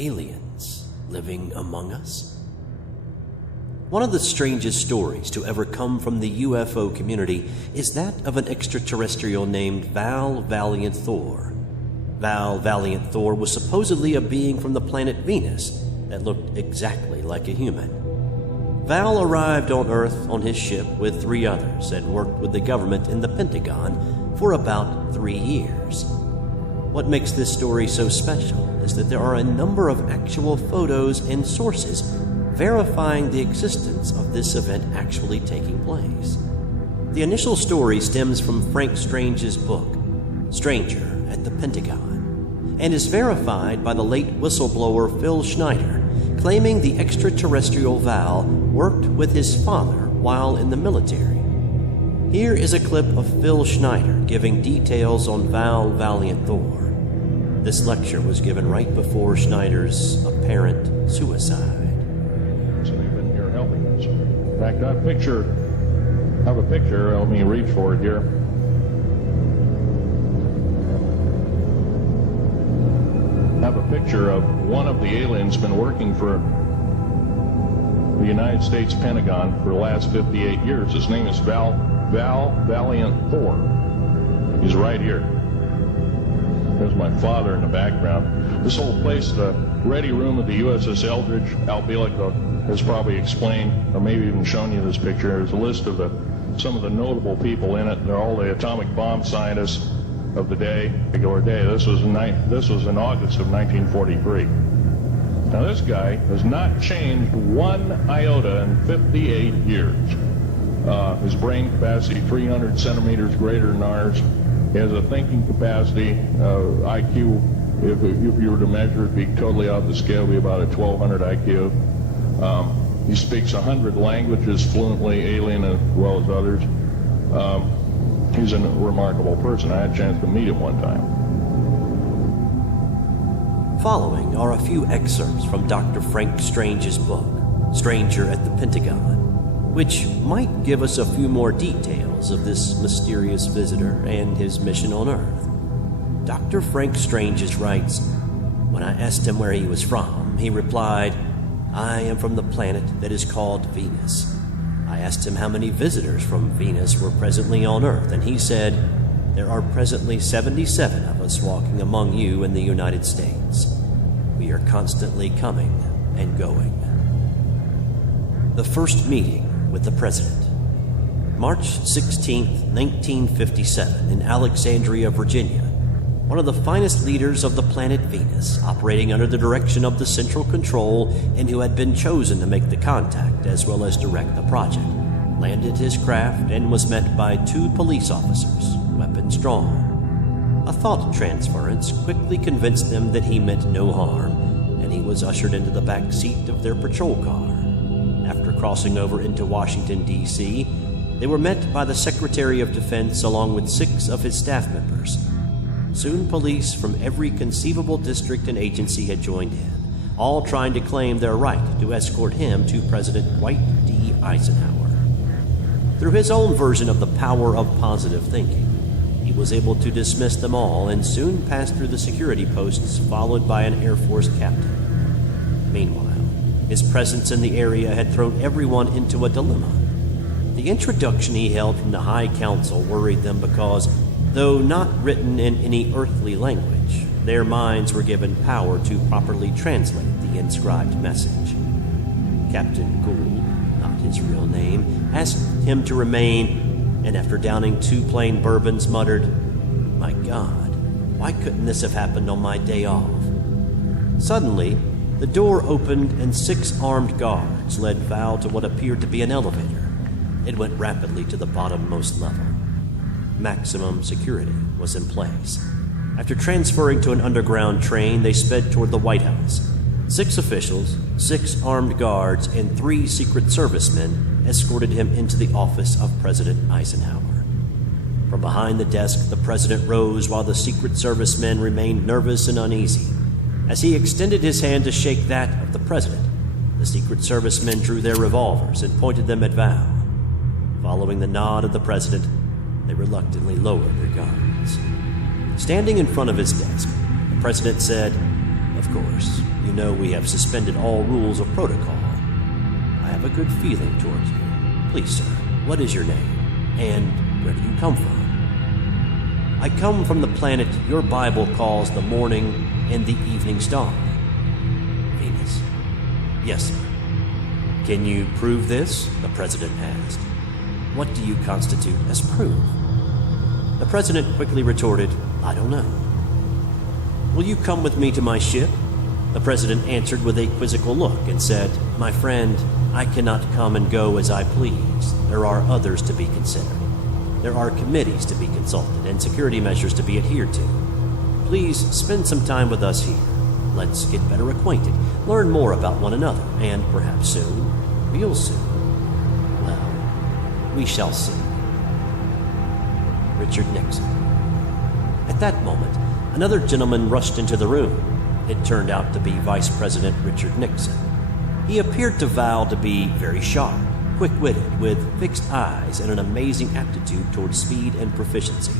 aliens living among us? One of the strangest stories to ever come from the UFO community is that of an extraterrestrial named Val Valiant Thor. Val Valiant Thor was supposedly a being from the planet Venus that looked exactly like a human. Val arrived on Earth on his ship with 3 others and worked with the government in the Pentagon for about 3 years. What makes this story so special is that there are a number of actual photos and sources verifying the existence of this event actually taking place. The initial story stems from Frank Strange's book, Stranger at the Pentagon, and is verified by the late whistleblower Phil Schneider, claiming the extraterrestrial Val worked with his father while in the military. Here is a clip of Phil Schneider giving details on Val Valiant Thor. This lecture was given right before Schneider's apparent suicide. So they've been here helping us. In fact, I have a picture, let me reach for it here. I have a picture of one of the aliens been working for the United States Pentagon for the last 58 years. His name is Val Valiant Thor. He's right here. There's my father in the background. This whole place, the ready room of the USS Eldridge, Al Bielek has probably explained, or maybe even shown you this picture. There's a list of some of the notable people in it. They're all the atomic bomb scientists of the day, regular day. This was in August of 1943. Now this guy has not changed 1 iota in 58 years. His brain capacity 300 centimeters greater than ours. He has a thinking capacity, IQ, if you were to measure it, be totally off the scale, be about a 1200 IQ. He speaks 100 languages fluently, alien as well as others. He's a remarkable person. I had a chance to meet him one time. Following are a few excerpts from Dr. Frank Strange's book, Stranger at the Pentagon, which might give us a few more details of this mysterious visitor and his mission on Earth. Dr. Frank Strange writes, "When I asked him where he was from, he replied, 'I am from the planet that is called Venus.' I asked him how many visitors from Venus were presently on Earth, and he said, 'There are presently 77 of us walking among you in the United States. We are constantly coming and going.'" The first meeting with the President. March 16, 1957, in Alexandria, Virginia. One of the finest leaders of the planet Venus, operating under the direction of the Central Control and who had been chosen to make the contact as well as direct the project, landed his craft and was met by 2 police officers, weapons drawn. A thought transference quickly convinced them that he meant no harm, and he was ushered into the back seat of their patrol car. After crossing over into Washington, D.C., they were met by the Secretary of Defense along with 6 of his staff members. Soon police from every conceivable district and agency had joined in, all trying to claim their right to escort him to President Dwight D. Eisenhower. Through his own version of the power of positive thinking, he was able to dismiss them all and soon passed through the security posts, followed by an Air Force captain. Meanwhile, his presence in the area had thrown everyone into a dilemma. The introduction he held from the High Council worried them because, though not written in any earthly language, their minds were given power to properly translate the inscribed message. Captain Gould, not his real name, asked him to remain, and after downing 2 plain bourbons, muttered, "My God, why couldn't this have happened on my day off?" Suddenly, the door opened and 6 armed guards led Val to what appeared to be an elevator. It went rapidly to the bottommost level. Maximum security was in place. After transferring to an underground train, they sped toward the White House. 6 officials, 6 armed guards, and 3 Secret Servicemen escorted him into the office of President Eisenhower. From behind the desk, the president rose while the Secret Servicemen remained nervous and uneasy. As he extended his hand to shake that of the president, the Secret Servicemen drew their revolvers and pointed them at Val. Following the nod of the president, they reluctantly lowered their guns. Standing in front of his desk, the president said, "Of course, you know we have suspended all rules of protocol. I have a good feeling towards you. Please, sir, what is your name? And where do you come from? I come from the planet your Bible calls the morning and the evening star. Venus. Yes, sir. Can you prove this? The president asked. What do you constitute as proof? The president quickly retorted, I don't know. Will you come with me to my ship? The president answered with a quizzical look and said, My friend, I cannot come and go as I please. There are others to be considered. There are committees to be consulted and security measures to be adhered to. Please spend some time with us here. Let's get better acquainted, learn more about one another, and perhaps soon, real soon, well, we shall see. Richard Nixon. At that moment, another gentleman rushed into the room. It turned out to be Vice President Richard Nixon. He appeared to Val to be very sharp, quick-witted, with fixed eyes and an amazing aptitude towards speed and proficiency.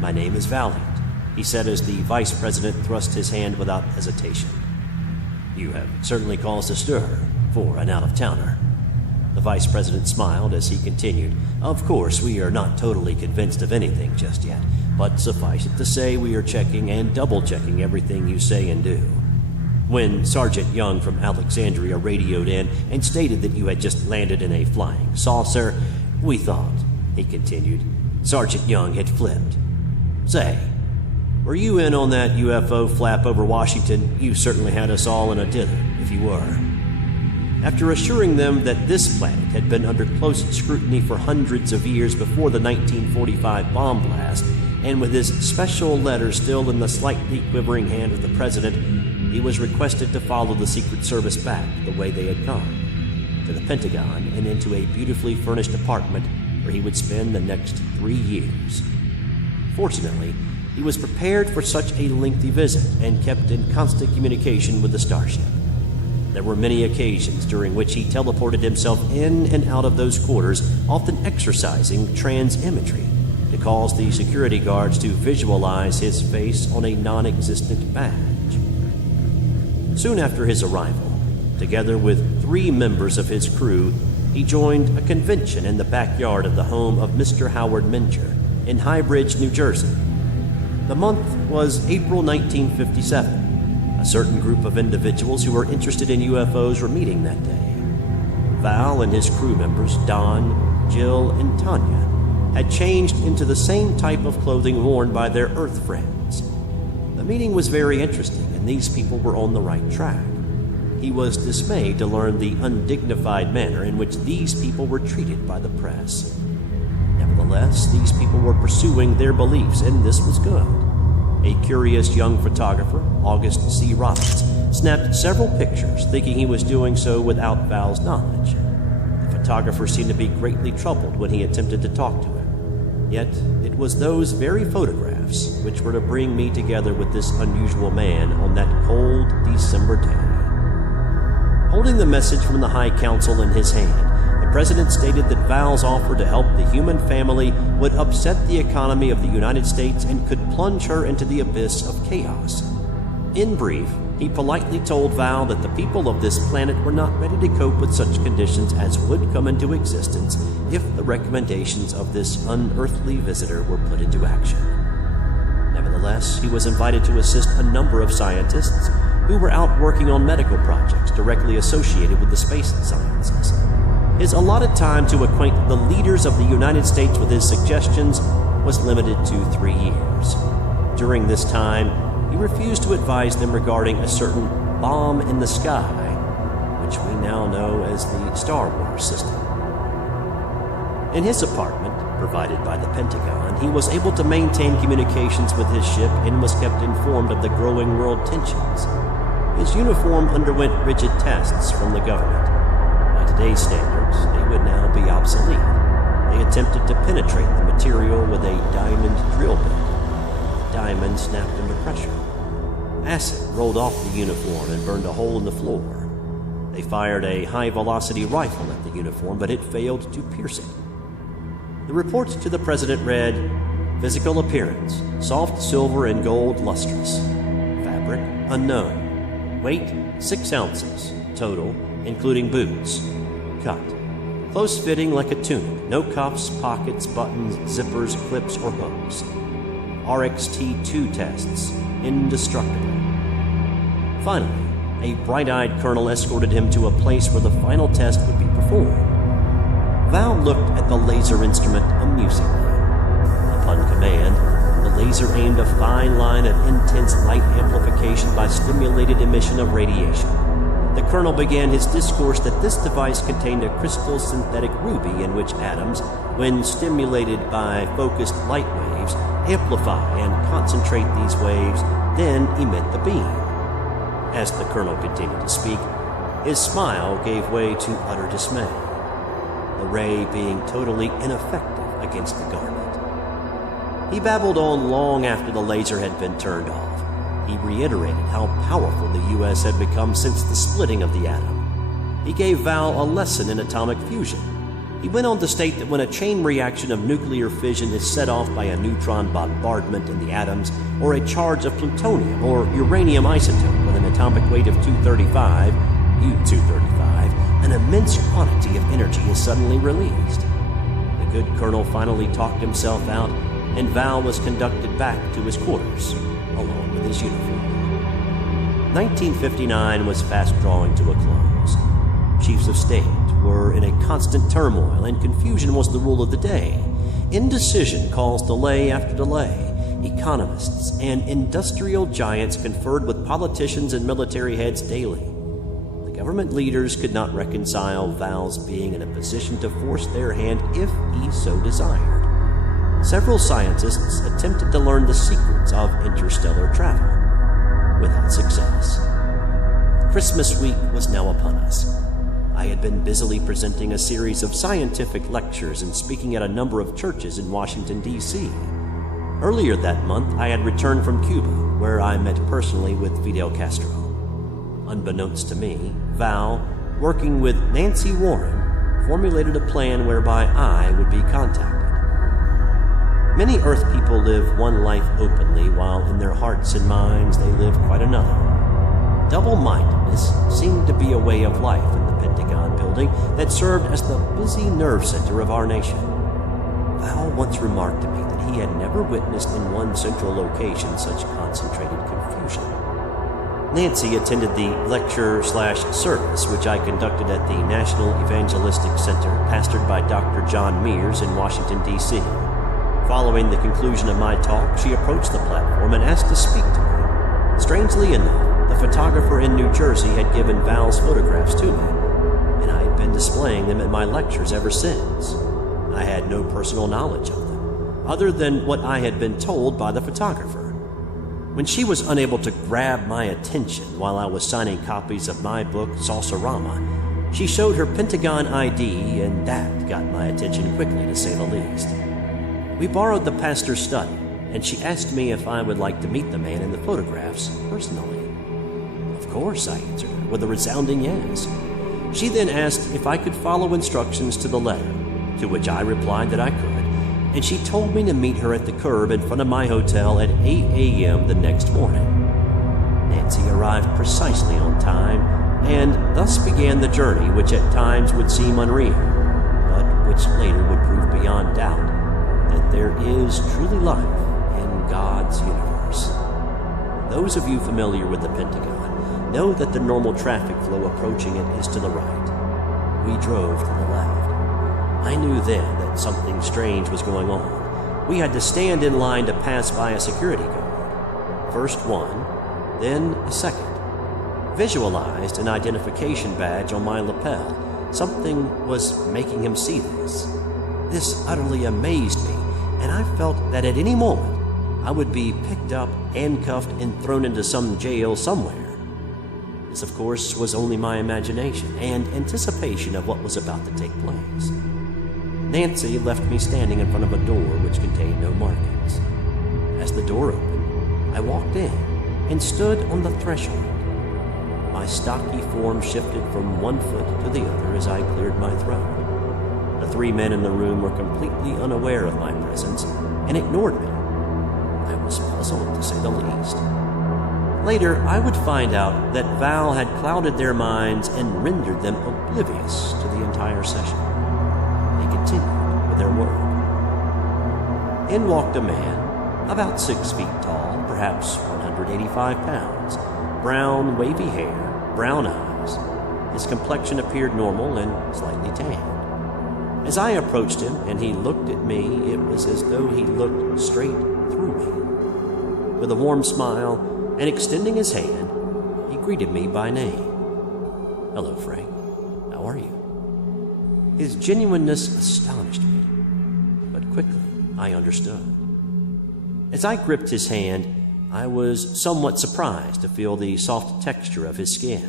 My name is Valiant, he said as the Vice President thrust his hand without hesitation. You have certainly caused a stir for an out-of-towner. The Vice President smiled as he continued, Of course, we are not totally convinced of anything just yet, but suffice it to say we are checking and double-checking everything you say and do. When Sergeant Young from Alexandria radioed in and stated that you had just landed in a flying saucer, we thought, he continued, Sergeant Young had flipped. Say, were you in on that UFO flap over Washington? You certainly had us all in a dither, if you were. After assuring them that this planet had been under close scrutiny for hundreds of years before the 1945 bomb blast, and with his special letter still in the slightly quivering hand of the president, he was requested to follow the Secret Service back the way they had come, to the Pentagon and into a beautifully furnished apartment where he would spend the next 3 years. Fortunately, he was prepared for such a lengthy visit and kept in constant communication with the starship. There were many occasions during which he teleported himself in and out of those quarters, often exercising trans-imagery to cause the security guards to visualize his face on a non-existent badge. Soon after his arrival, together with 3 members of his crew, he joined a convention in the backyard of the home of Mr. Howard Menger in High Bridge, New Jersey. The month was April 1957. A certain group of individuals who were interested in UFOs were meeting that day. Val and his crew members, Don, Jill, and Tanya, had changed into the same type of clothing worn by their Earth friends. The meeting was very interesting, and these people were on the right track. He was dismayed to learn the undignified manner in which these people were treated by the press. Nevertheless, these people were pursuing their beliefs, and this was good. A curious young photographer, August C. Robbins, snapped several pictures, thinking he was doing so without Val's knowledge. The photographer seemed to be greatly troubled when he attempted to talk to him. Yet, it was those very photographs which were to bring me together with this unusual man on that cold December day. Holding the message from the High Council in his hand, the President stated that Val's offer to help the human family would upset the economy of the United States and could plunge her into the abyss of chaos. In brief, he politely told Val that the people of this planet were not ready to cope with such conditions as would come into existence if the recommendations of this unearthly visitor were put into action. Nevertheless, he was invited to assist a number of scientists who were out working on medical projects directly associated with the space sciences. His allotted time to acquaint the leaders of the United States with his suggestions was limited to 3 years. During this time, he refused to advise them regarding a certain bomb in the sky, which we now know as the Star Wars system. In his apartment, provided by the Pentagon, he was able to maintain communications with his ship and was kept informed of the growing world tensions. His uniform underwent rigid tests from the government. By today's standards, they would now be obsolete. They attempted to penetrate the material with a diamond drill bit. The diamond snapped under pressure. Acid rolled off the uniform and burned a hole in the floor. They fired a high-velocity rifle at the uniform, but it failed to pierce it. The report to the President read, Physical appearance, soft silver and gold lustrous. Fabric, unknown. Weight, 6 ounces. Total, including boots. Cut. Close fitting like a tunic. No cuffs, pockets, buttons, zippers, clips, or hooks. RXT2 tests. Indestructible. Finally, a bright-eyed colonel escorted him to a place where the final test would be performed. Val looked at the laser instrument amusingly. Upon command, the laser aimed a fine line of intense light amplification by stimulated emission of radiation. The colonel began his discourse that this device contained a crystal synthetic ruby in which atoms, when stimulated by focused light waves, amplify and concentrate these waves, then emit the beam. As the colonel continued to speak, his smile gave way to utter dismay, the ray being totally ineffective against the garment. He babbled on long after the laser had been turned off. He reiterated how powerful the U.S. had become since the splitting of the atom. He gave Val a lesson in atomic fusion. He went on to state that when a chain reaction of nuclear fission is set off by a neutron bombardment in the atoms, or a charge of plutonium or uranium isotope with an atomic weight of 235, U-235, an immense quantity of energy is suddenly released. The good colonel finally talked himself out, and Val was conducted back to his quarters, along with his uniform. 1959 was fast drawing to a close. Chiefs of state were in a constant turmoil, and confusion was the rule of the day. Indecision caused delay after delay. Economists and industrial giants conferred with politicians and military heads daily. The government leaders could not reconcile Val's being in a position to force their hand if he so desired. Several scientists attempted to learn the secrets of interstellar travel, without success. Christmas week was now upon us. I had been busily presenting a series of scientific lectures and speaking at a number of churches in Washington, D.C. Earlier that month, I had returned from Cuba, where I met personally with Fidel Castro. Unbeknownst to me, Val, working with Nancy Warren, formulated a plan whereby I would be contacted. Many Earth people live one life openly, while in their hearts and minds they live quite another. Double-mindedness seemed to be a way of life in the Pentagon building that served as the busy nerve center of our nation. Val once remarked to me that he had never witnessed in one central location such concentrated confusion. Nancy attended the lecture/service which I conducted at the National Evangelistic Center, pastored by Dr. John Mears in Washington, D.C. Following the conclusion of my talk, she approached the platform and asked to speak to me. Strangely enough, the photographer in New Jersey had given Val's photographs to me, and I had been displaying them at my lectures ever since. I had no personal knowledge of them, other than what I had been told by the photographer. When she was unable to grab my attention while I was signing copies of my book, Saucerama, she showed her Pentagon ID, and that got my attention quickly, to say the least. We borrowed the pastor's study, and she asked me if I would like to meet the man in the photographs personally. Of course, I answered her with a resounding yes. She then asked if I could follow instructions to the letter, to which I replied that I could, and she told me to meet her at the curb in front of my hotel at 8 a.m. the next morning. Nancy arrived precisely on time, and thus began the journey which at times would seem unreal, but which later would prove beyond doubt that there is truly life in God's universe. Those of you familiar with the Pentagon know that the normal traffic flow approaching it is to the right. We drove to the left. I knew then that something strange was going on. We had to stand in line to pass by a security guard. First one, then a second. Visualized an identification badge on my lapel. Something was making him see this. This utterly amazed me, and I felt that at any moment I would be picked up, handcuffed, and thrown into some jail somewhere. This, of course, was only my imagination and anticipation of what was about to take place. Nancy left me standing in front of a door which contained no markings. As the door opened, I walked in and stood on the threshold. My stocky form shifted from one foot to the other as I cleared my throat. The 3 men in the room were completely unaware of my presence and ignored me. I was puzzled, to say the least. Later, I would find out that Val had clouded their minds and rendered them oblivious to the entire session. They continued with their work. In walked a man, about 6 feet tall, perhaps 185 pounds, brown, wavy hair, brown eyes. His complexion appeared normal and slightly tanned. As I approached him and he looked at me, it was as though he looked straight through me. With a warm smile and extending his hand, he greeted me by name. "Hello, Frank. How are you?" His genuineness astonished me, but quickly I understood. As I gripped his hand, I was somewhat surprised to feel the soft texture of his skin,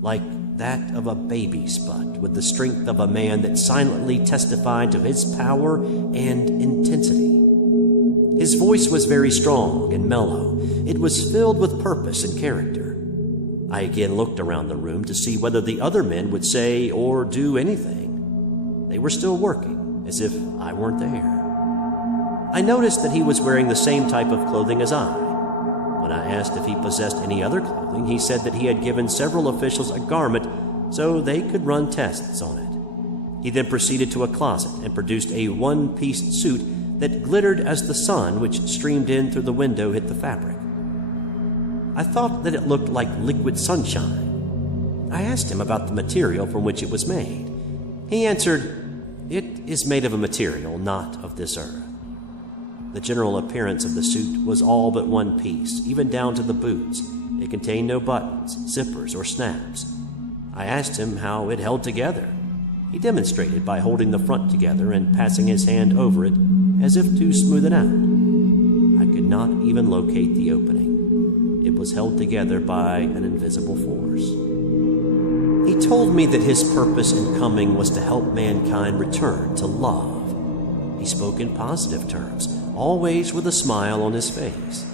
like that of a baby's butt, with the strength of a man that silently testified to his power and intensity. His voice was very strong and mellow. It was filled with purpose and character. I again looked around the room to see whether the other men would say or do anything. They were still working, as if I weren't there. I noticed that he was wearing the same type of clothing as I. When I asked if he possessed any other clothing, he said that he had given several officials a garment so they could run tests on it. He then proceeded to a closet and produced a one-piece suit that glittered as the sun which streamed in through the window hit the fabric. I thought that it looked like liquid sunshine. I asked him about the material from which it was made. He answered, "It is made of a material not of this earth." The general appearance of the suit was all but one piece, even down to the boots. It contained no buttons, zippers, or snaps. I asked him how it held together. He demonstrated by holding the front together and passing his hand over it as if to smooth it out. I could not even locate the opening. It was held together by an invisible force. He told me that his purpose in coming was to help mankind return to love. He spoke in positive terms, always with a smile on his face.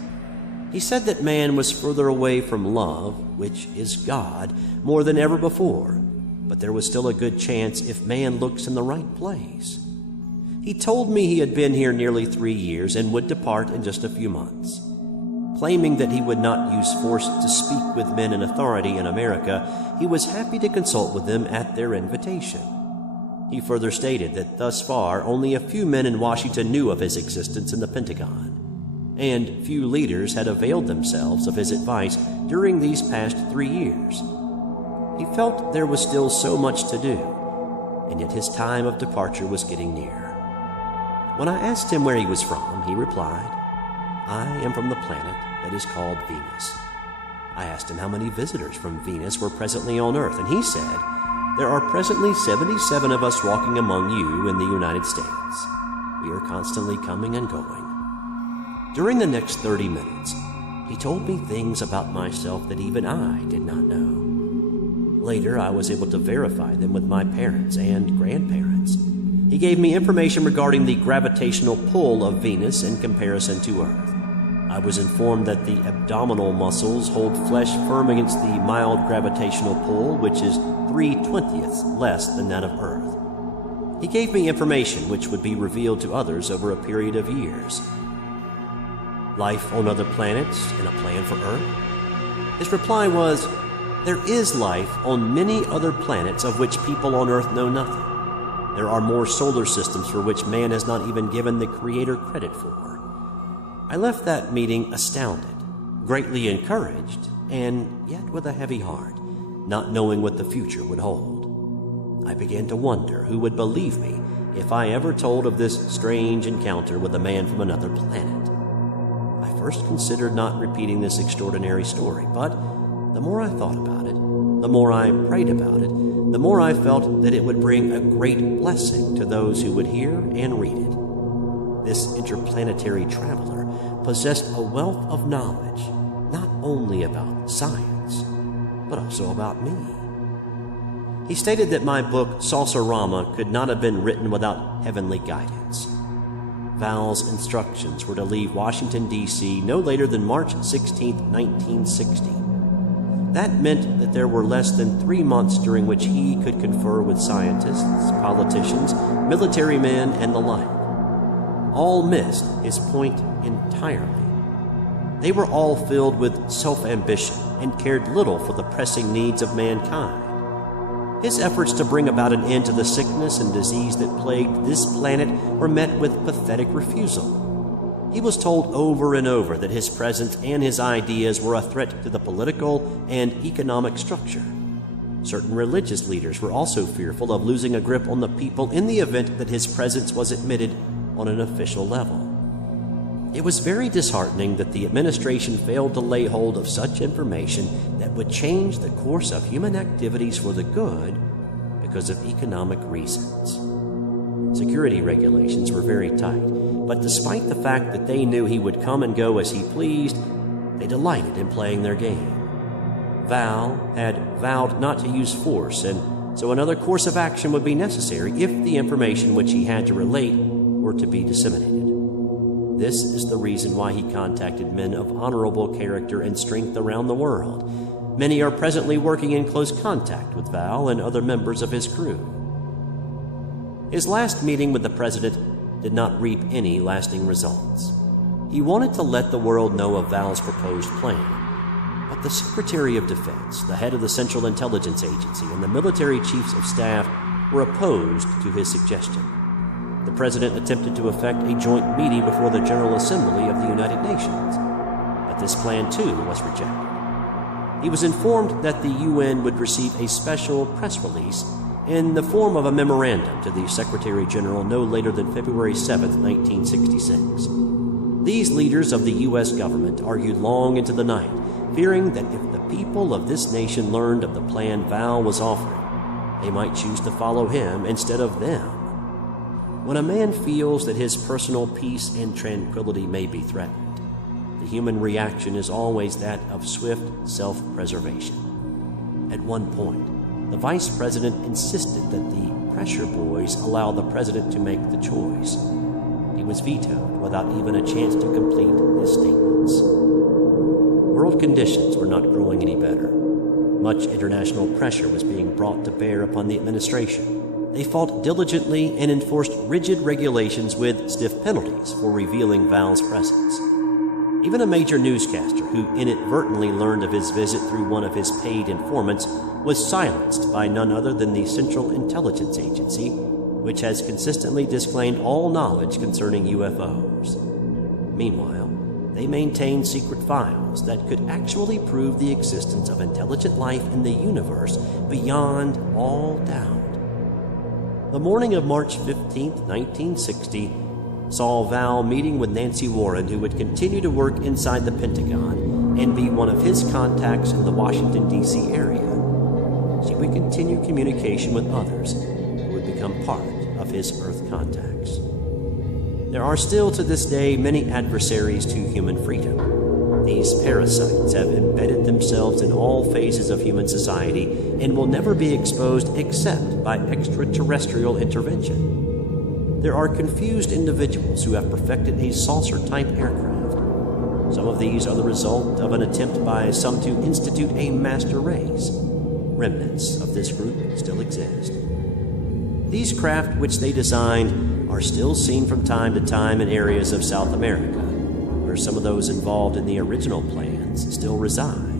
He said that man was further away from love, which is God, more than ever before, but there was still a good chance if man looks in the right place. He told me he had been here nearly 3 years and would depart in just a few months. Claiming that he would not use force to speak with men in authority in America, he was happy to consult with them at their invitation. He further stated that thus far only a few men in Washington knew of his existence in the Pentagon, and few leaders had availed themselves of his advice during these past 3 years. He felt there was still so much to do, and yet his time of departure was getting near. When I asked him where he was from, he replied, "I am from the planet that is called Venus." I asked him how many visitors from Venus were presently on Earth, and he said, "There are presently 77 of us walking among you in the United States. We are constantly coming and going." During the next 30 minutes, he told me things about myself that even I did not know. Later, I was able to verify them with my parents and grandparents. He gave me information regarding the gravitational pull of Venus in comparison to Earth. I was informed that the abdominal muscles hold flesh firm against the mild gravitational pull, which is 3/20ths less than that of Earth. He gave me information which would be revealed to others over a period of years. Life on other planets and a plan for Earth? His reply was, "There is life on many other planets of which people on Earth know nothing. There are more solar systems for which man has not even given the Creator credit for." I left that meeting astounded, greatly encouraged, and yet with a heavy heart, not knowing what the future would hold. I began to wonder who would believe me if I ever told of this strange encounter with a man from another planet. I first considered not repeating this extraordinary story, but the more I thought about it, the more I prayed about it, the more I felt that it would bring a great blessing to those who would hear and read it. This interplanetary traveler possessed a wealth of knowledge, not only about science, but also about me. He stated that my book, Saucerama, could not have been written without heavenly guidance. Val's instructions were to leave Washington, D.C. no later than March 16, 1960. That meant that there were less than 3 months during which he could confer with scientists, politicians, military men, and the like. All missed his point entirely. They were all filled with self-ambition and cared little for the pressing needs of mankind. His efforts to bring about an end to the sickness and disease that plagued this planet were met with pathetic refusal. He was told over and over that his presence and his ideas were a threat to the political and economic structure. Certain religious leaders were also fearful of losing a grip on the people in the event that his presence was admitted on an official level. It was very disheartening that the administration failed to lay hold of such information that would change the course of human activities for the good because of economic reasons. Security regulations were very tight, but despite the fact that they knew he would come and go as he pleased, they delighted in playing their game. Val had vowed not to use force, and so another course of action would be necessary if the information which he had to relate were to be disseminated. This is the reason why he contacted men of honorable character and strength around the world. Many are presently working in close contact with Val and other members of his crew. His last meeting with the president did not reap any lasting results. He wanted to let the world know of Val's proposed plan, but the Secretary of Defense, the head of the Central Intelligence Agency, and the military chiefs of staff were opposed to his suggestion. The president attempted to effect a joint meeting before the General Assembly of the United Nations, but this plan too was rejected. He was informed that the UN would receive a special press release in the form of a memorandum to the Secretary General no later than February 7, 1966. These leaders of the U.S. government argued long into the night, fearing that if the people of this nation learned of the plan Val was offering, they might choose to follow him instead of them. When a man feels that his personal peace and tranquility may be threatened, the human reaction is always that of swift self-preservation. At one point, the vice president insisted that the pressure boys allow the president to make the choice. He was vetoed without even a chance to complete his statements. World conditions were not growing any better. Much international pressure was being brought to bear upon the administration. They fought diligently and enforced rigid regulations with stiff penalties for revealing Val's presence. Even a major newscaster who inadvertently learned of his visit through one of his paid informants was silenced by none other than the Central Intelligence Agency, which has consistently disclaimed all knowledge concerning UFOs. Meanwhile, they maintained secret files that could actually prove the existence of intelligent life in the universe beyond all doubt. The morning of March 15, 1960, saw Val meeting with Nancy Warren, who would continue to work inside the Pentagon and be one of his contacts in the Washington, D.C. area. She would continue communication with others who would become part of his Earth contacts. There are still to this day many adversaries to human freedom. These parasites have embedded themselves in all phases of human society and will never be exposed except by extraterrestrial intervention. There are confused individuals who have perfected a saucer-type aircraft. Some of these are the result of an attempt by some to institute a master race. Remnants of this group still exist. These craft which they designed are still seen from time to time in areas of South America, where some of those involved in the original plans still reside.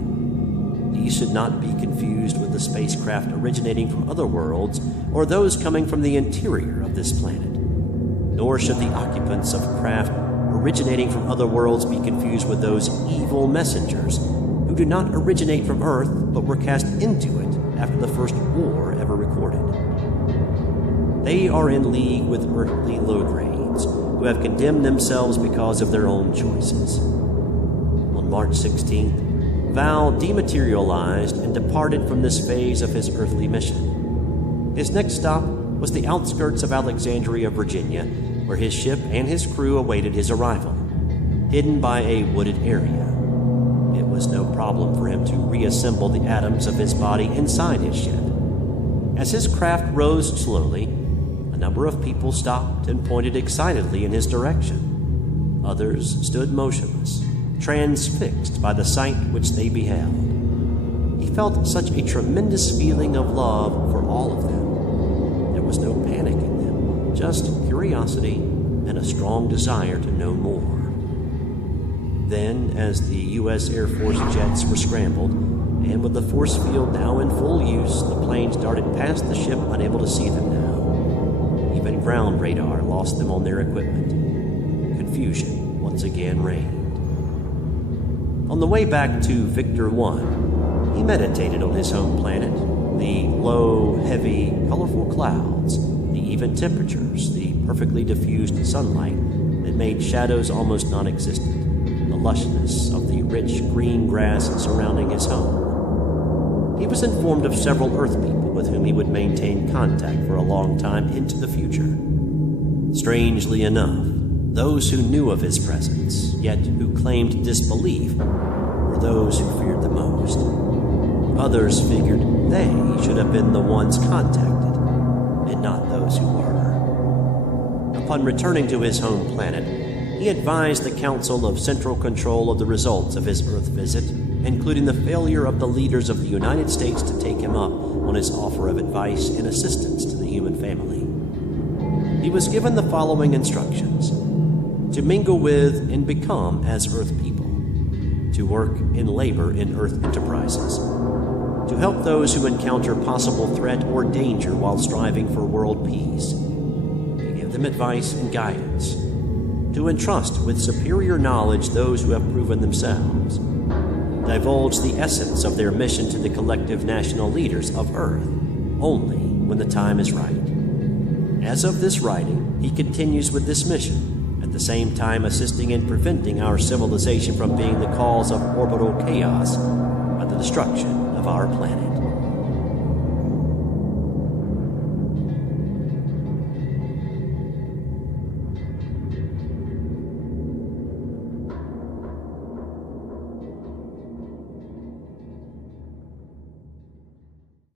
These should not be confused with the spacecraft originating from other worlds or those coming from the interior of this planet. Nor should the occupants of craft originating from other worlds be confused with those evil messengers who do not originate from Earth but were cast into it after the first war ever recorded. They are in league with earthly low-grades who have condemned themselves because of their own choices. On March 16th, Val dematerialized and departed from this phase of his earthly mission. His next stop was the outskirts of Alexandria, Virginia, where his ship and his crew awaited his arrival, hidden by a wooded area. It was no problem for him to reassemble the atoms of his body inside his ship. As his craft rose slowly, a number of people stopped and pointed excitedly in his direction. Others stood motionless, transfixed by the sight which they beheld. He felt such a tremendous feeling of love for all of them. There was no panic in them, just curiosity and a strong desire to know more. Then, as the U.S. Air Force jets were scrambled, and with the force field now in full use, the planes darted past the ship, unable to see them now. Even ground radar lost them on their equipment. Confusion once again reigned. On the way back to Victor 1, he meditated on his home planet. The low, heavy, colorful clouds, the even temperatures, the perfectly diffused sunlight that made shadows almost non-existent, the lushness of the rich green grass surrounding his home. He was informed of several Earth people with whom he would maintain contact for a long time into the future. Strangely enough, those who knew of his presence, yet who claimed disbelief, were those who feared the most. Others figured they should have been the ones contacted, and not those who were. Upon returning to his home planet, he advised the Council of Central Control of the results of his Earth visit, including the failure of the leaders of the United States to take him up on his offer of advice and assistance to the human family. He was given the following instructions: to mingle with and become as Earth people, to work and labor in Earth enterprises, to help those who encounter possible threat or danger while striving for world peace, to give them advice and guidance, to entrust with superior knowledge those who have proven themselves, divulge the essence of their mission to the collective national leaders of Earth only when the time is right. As of this writing, he continues with this mission, at the same time assisting in preventing our civilization from being the cause of orbital chaos by the destruction of our planet.